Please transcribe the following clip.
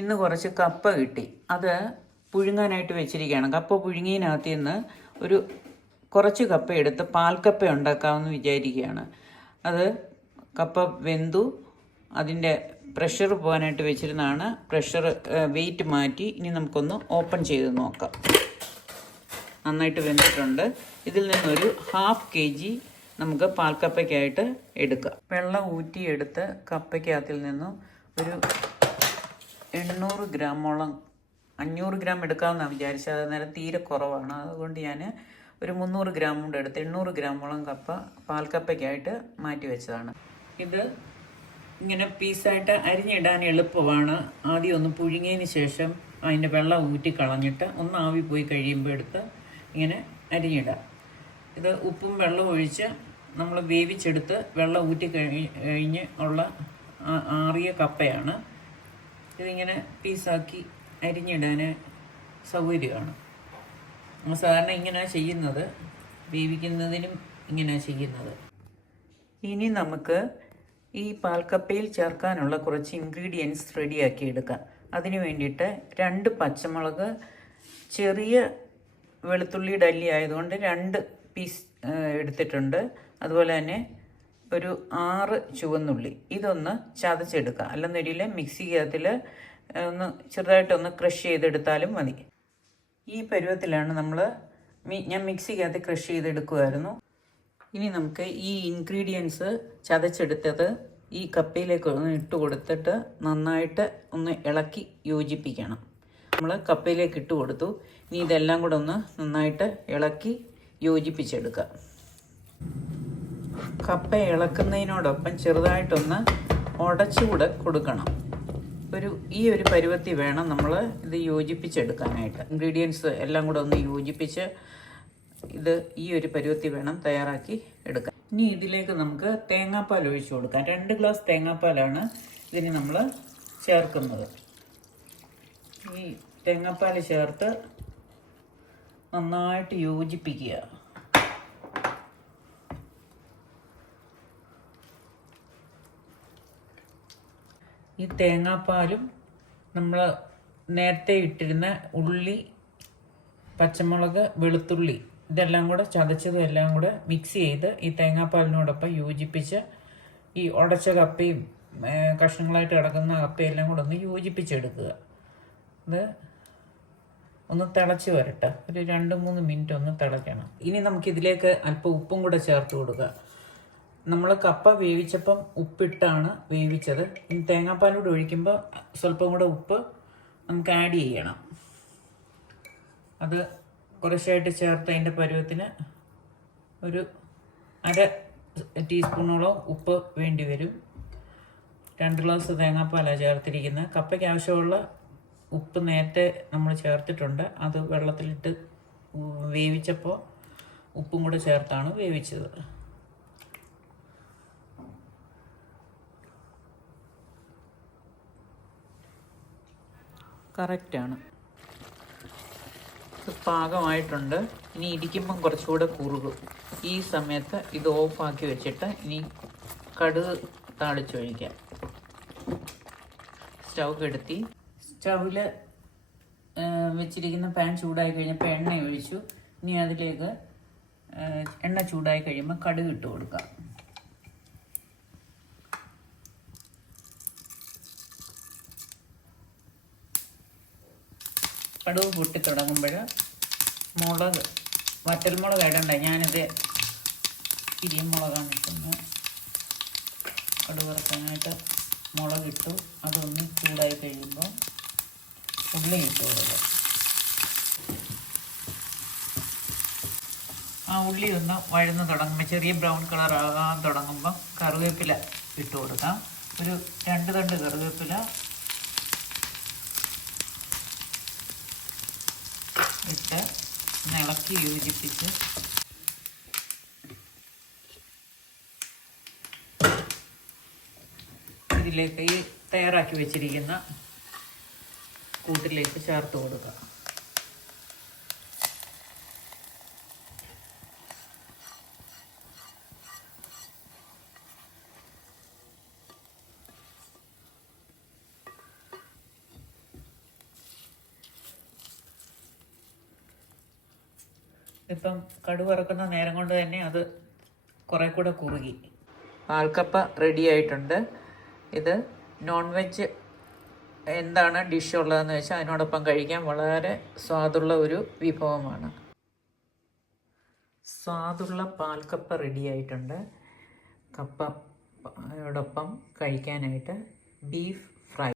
ഇന്ന് കുറച്ച് കപ്പ കിട്ടി. അത് പുഴുങ്ങാനായിട്ട് വെച്ചിരിക്കുകയാണ്. കപ്പ പുഴുങ്ങിയതിനകത്ത് നിന്ന് ഒരു കുറച്ച് കപ്പ എടുത്ത് പാൽക്കപ്പ ഉണ്ടാക്കാമെന്ന് വിചാരിക്കുകയാണ്. അത് കപ്പ വെന്തു, അതിൻ്റെ പ്രഷർ പോകാനായിട്ട് വെച്ചിരുന്നതാണ്. പ്രഷർ വെയിറ്റ് മാറ്റി. ഇനി നമുക്കൊന്ന് ഓപ്പൺ ചെയ്ത് നോക്കാം. നന്നായിട്ട് വെന്തിട്ടുണ്ട്. ഇതിൽ നിന്നൊരു 1/2 kg നമുക്ക് പാൽക്കപ്പയ്ക്കായിട്ട് എടുക്കാം. വെള്ളം ഊറ്റിയെടുത്ത് കപ്പയ്ക്കകത്തിൽ നിന്നും ഒരു 800 ഗ്രാമോളം, 500 ഗ്രാം എടുക്കാമെന്നാണ് വിചാരിച്ചത്. അത് നേരം തീരെ കുറവാണ്. അതുകൊണ്ട് ഞാൻ ഒരു 300 ഗ്രാം കൊണ്ട് എടുത്ത് 800 ഗ്രാമോളം കപ്പ പാൽക്കപ്പയ്ക്കായിട്ട് മാറ്റി വെച്ചതാണ്. ഇത് ഇങ്ങനെ പീസായിട്ട് അരിഞ്ഞിടാൻ എളുപ്പമാണ്. ആദ്യം ഒന്ന് പുഴുങ്ങിയതിന് ശേഷം അതിൻ്റെ വെള്ളം ഊറ്റി കളഞ്ഞിട്ട് ഒന്ന് ആവി പോയി കഴിയുമ്പോൾ എടുത്ത് ഇങ്ങനെ അരിഞ്ഞിടാം. ഇത് ഉപ്പും വെള്ളവും ഒഴിച്ച് നമ്മൾ വേവിച്ചെടുത്ത് വെള്ളം ഊറ്റി കഴിഞ്ഞ് ഉള്ള ആറിയ കപ്പയാണ്. ഇതിങ്ങനെ പീസാക്കി അരിഞ്ഞിടാൻ സൗകര്യമാണ്. സാധാരണ ഇങ്ങനെയാണ് ചെയ്യുന്നത്, വേവിക്കുന്നതിനും ഇങ്ങനെയാണ് ചെയ്യുന്നത്. ഇനി നമുക്ക് ഈ പാൽക്കപ്പയിൽ ചേർക്കാനുള്ള കുറച്ച് ഇൻഗ്രീഡിയൻസ് റെഡിയാക്കി എടുക്കാം. അതിന് വേണ്ടിയിട്ട് 2 പച്ചമുളക്, ചെറിയ വെളുത്തുള്ളിയുടെ അല്ലി ആയതുകൊണ്ട് 2 പീസ് എടുത്തിട്ടുണ്ട്. അതുപോലെ തന്നെ ഒരു 6 ചുവന്നുള്ളി. ഇതൊന്ന് ചതച്ചെടുക്കുക. അല്ലെന്നൊരിയിൽ മിക്സിക്കകത്തിൽ ഒന്ന് ചെറുതായിട്ടൊന്ന് ക്രഷ് ചെയ്തെടുത്താലും മതി. ഈ പരുവത്തിലാണ് ഞാൻ മിക്സിക്കകത്ത് ക്രഷ് ചെയ്തെടുക്കുമായിരുന്നു. ഇനി നമുക്ക് ഈ ഇൻഗ്രീഡിയൻസ് ചതച്ചെടുത്തത് ഈ കപ്പയിലേക്ക് ഒന്ന് ഇട്ട് കൊടുത്തിട്ട് നന്നായിട്ട് ഒന്ന് ഇളക്കി യോജിപ്പിക്കണം. നമ്മൾ കപ്പയിലേക്ക് ഇട്ട് കൊടുത്തു. ഇനി ഇതെല്ലാം കൂടെ ഒന്ന് നന്നായിട്ട് ഇളക്കി യോജിപ്പിച്ചെടുക്കുക. കപ്പ ഇളക്കുന്നതിനോടൊപ്പം ചെറുതായിട്ടൊന്ന് ഉടച്ചുകൂടെ കൊടുക്കണം. ഈ ഒരു പരുവത്തിൽ വേണം നമ്മൾ ഇത് യോജിപ്പിച്ചെടുക്കാനായിട്ട്. ഇൻഗ്രീഡിയൻസ് എല്ലാം കൂടെ ഒന്ന് യോജിപ്പിച്ച് ഇത് ഈ ഒരു പരുവത്തിൽ വേണം തയ്യാറാക്കി എടുക്കാൻ. ഇനി ഇതിലേക്ക് നമുക്ക് തേങ്ങാപ്പാൽ ഒഴിച്ചു കൊടുക്കാം. 2 ഗ്ലാസ് തേങ്ങാപ്പാലാണ് ഇതിന് നമ്മൾ ചേർക്കുന്നത്. ഈ തേങ്ങാപ്പാൽ ചേർത്ത് നന്നായിട്ട് യോജിപ്പിക്കുക. ഈ തേങ്ങാപ്പാലും നമ്മൾ നേരത്തെ ഇട്ടിരുന്ന ഉള്ളി, പച്ചമുളക്, വെളുത്തുള്ളി ഇതെല്ലാം കൂടെ ചതച്ചതും എല്ലാം കൂടെ മിക്സ് ചെയ്ത് ഈ തേങ്ങാപ്പാലിനോടൊപ്പം യോജിപ്പിച്ച് ഈ ഉടച്ച കപ്പയും കഷ്ണങ്ങളായിട്ട് കിടക്കുന്ന കപ്പയെല്ലാം കൂടെ ഒന്ന് യോജിപ്പിച്ചെടുക്കുക. ഇത് ഒന്ന് തിളച്ച് വരട്ടെ. ഒരു 2-3 മിനിറ്റ് ഒന്ന് തിളയ്ക്കണം. ഇനി നമുക്കിതിലേക്ക് അല്പം ഉപ്പും കൂടെ ചേർത്ത് കൊടുക്കുക. നമ്മൾ കപ്പ വേവിച്ചപ്പം ഉപ്പിട്ടാണ് വേവിച്ചത്. ഇനി തേങ്ങാപ്പാലൂടെ ഒഴിക്കുമ്പോൾ സ്വല്പം കൂടെ ഉപ്പ് നമുക്ക് ആഡ് ചെയ്യണം. അത് കുറച്ചായിട്ട് ചേർത്ത് അതിൻ്റെ പരുവത്തിന് ഒരു 1/2 ടീസ്പൂണോളം ഉപ്പ് വേണ്ടി വരും. 2 ഗ്ലാസ് തേങ്ങാപ്പാലാണ് ചേർത്തിരിക്കുന്നത്. കപ്പയ്ക്ക് ആവശ്യമുള്ള ഉപ്പ് നേരത്തെ നമ്മൾ ചേർത്തിട്ടുണ്ട്. അത് വെള്ളത്തിലിട്ട് വേവിച്ചപ്പോൾ ഉപ്പും കൂടെ ചേർത്താണ് വേവിച്ചത്. കറക്റ്റാണ്. ഇത് പാകമായിട്ടുണ്ട്. ഇനി ഇരിക്കുമ്പം കുറച്ചുകൂടെ കുറുകും. ഈ സമയത്ത് ഇത് ഓഫാക്കി വെച്ചിട്ട് ഇനി കടുക് താളിച്ചൊഴിക്കാം. സ്റ്റൗ കെടുത്തി സ്റ്റൗവിൽ വെച്ചിരിക്കുന്ന പാൻ ചൂടായി കഴിഞ്ഞപ്പോൾ എണ്ണ ഒഴിച്ചു. ഇനി അതിലേക്ക് എണ്ണ ചൂടായി കഴിയുമ്പോൾ കടുക് ഇട്ട് കൊടുക്കാം. കടുക് പൊട്ടി തുടങ്ങുമ്പോൾ വറ്റൽമുളക് ഇടണ്ട. ഞാനിത് പിരിയമുളകാണ് ഇട്ടുന്നത്. കടുക് വറുക്കാനായിട്ട് മുളകിട്ടു. അതൊന്ന് ചൂടായി കഴിയുമ്പോൾ ഉള്ളി ഇട്ട് കൊടുക്കുക. ആ ഉള്ളി ഒന്ന് വഴന്ന് തുടങ്ങുമ്പോൾ ചെറിയ ബ്രൗൺ കളർ ആകാൻ തുടങ്ങുമ്പോൾ കറിവേപ്പില ഇട്ട് കൊടുക്കാം. ഒരു 2 തണ്ട് കറിവേപ്പില ഇട്ട് ഇളക്കി യോജിപ്പിച്ച് ഇതിലേക്ക് ഈ തയ്യാറാക്കി വെച്ചിരിക്കുന്ന കൂട്ടിലേക്ക് ചേർത്ത് കൊടുക്കുക. ഇപ്പം കടുക് വറുക്കുന്ന നേരം കൊണ്ട് തന്നെ അത് കുറേ കൂടെ കുറുകി. പാൽക്കപ്പ റെഡി ആയിട്ടുണ്ട്. ഇത് നോൺ വെജ് എന്താണ് ഡിഷ് ഉള്ളതെന്ന് വെച്ചാൽ അതിനോടൊപ്പം കഴിക്കാൻ വളരെ സ്വാദുള്ള ഒരു വിഭവമാണ്. സ്വാദുള്ള പാൽക്കപ്പ റെഡി ആയിട്ടുണ്ട്. കപ്പയോടൊപ്പം കഴിക്കാനായിട്ട് ബീഫ് ഫ്രൈ.